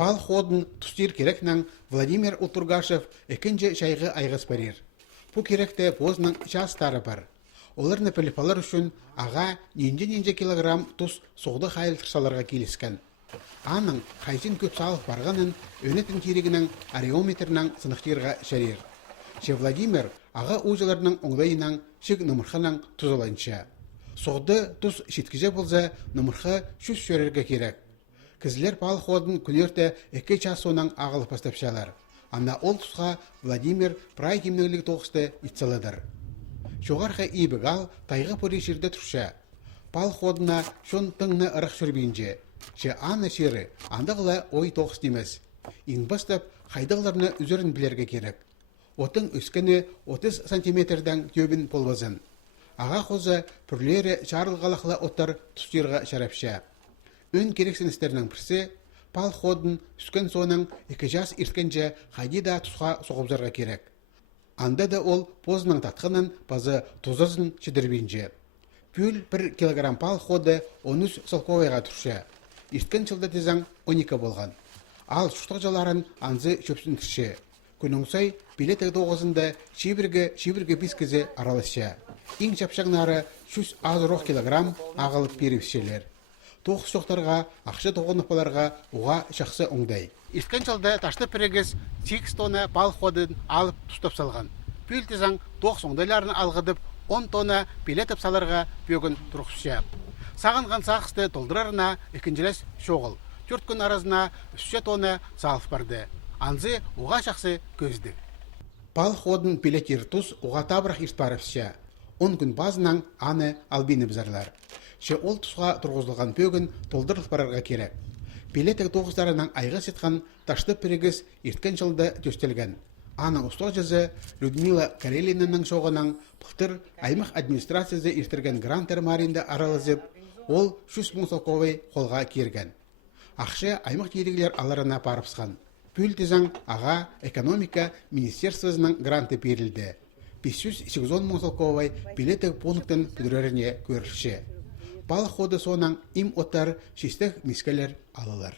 Пал ходын тустир керекнің Владимир Ултургашев екінші шайғы айғыз берер. Бұ керекте позның частары бар. Оларны піліпалар үшін аға ненде килограмм тұс соғды қайыл тұрсаларға келіскен. Аның қайсын көп салық барғанын өнетін керегінің ареометрінің сынықтырға шәрер. Ше Владимир аға ұжыларының оңдайынан шық нұмырханың тұзаланша. Соғды тұс шеткізе болса нұмырха шүз шөрерге керек. Кізлер пал ходын күнерті 2 час соның ағылып бастапшалар. Ана ол тұсқа Владимир прай кемнігілік тоғысты итсаладыр. Шоғарқа ибігал тайғы пөрі жерде тұрша. Пал ходына шон тыңны ұрық сүрбейінже. Ше аны шері андығыла ой тоғыс демес. Ең бастап қайдығыларына үзірін білерге керек. Отың өскені 30 сантиметрдің төбін полбазын. Аға қозы пүрлері шарылғалақла оттар тұстырға шарапша. Өн керексіністерінің бірсі, пал ходын үскен соның 2 жас ирткенже қайди да тұсқа соғыбзарға керек. Анда да ол позының татқынын базы тұзызын шедірбейінже. Пүл 1 килограмм пал ходы 13 солковайға тұрша. Ирткен жылда тезің 12 болған. Ал шұштық анзы шөпсін түрше. Күніңсай билет 9-ында шибірге бискізе аралыша. Ең шапшағнары 100 азыроқ килограмм ағылып беріпшелер. Тоғыз соқтарға, ақша тоғынықпаларға уға шақсы оңдай. Ирткен жылда ташты пірегіз 8 тонна пал ходын алып тұстап салған. Пүл тезің тоғыз оңдайларын алғыдып 10 тонна билет саларға бөгін тұрқышша. Сағынған сақысты толдырарына екіншілес шоғыл. 4 күн аразына 3 тонна салып барды. Анзы уға шақсы көзді. Пал ходын билет ертус уға табырақ иртпарыпша. 10 күн базынан аны албины бізарлар. Ше ол тұсға тұрғызылған бөгін толдырылып барарға керек. Билет 9-дарынан айға сетқан ташты пірегіз ерткен жылда төстелген. Аның ұстық жазы Людмила Карелинаның шоғынан бұқтыр аймақ администрациясы ертірген гранттар маринді аралызып, ол 100 мың солковай қолға керген. Ақшы аймақ ерегілер аларына парыпсқан. Пүл тезің аға экономика министерствосының гранты берілді. 580 мың солковай билеті пунктын бүдіреріне көріші. Пал ходы сонан им отар шестек мискалер алылар.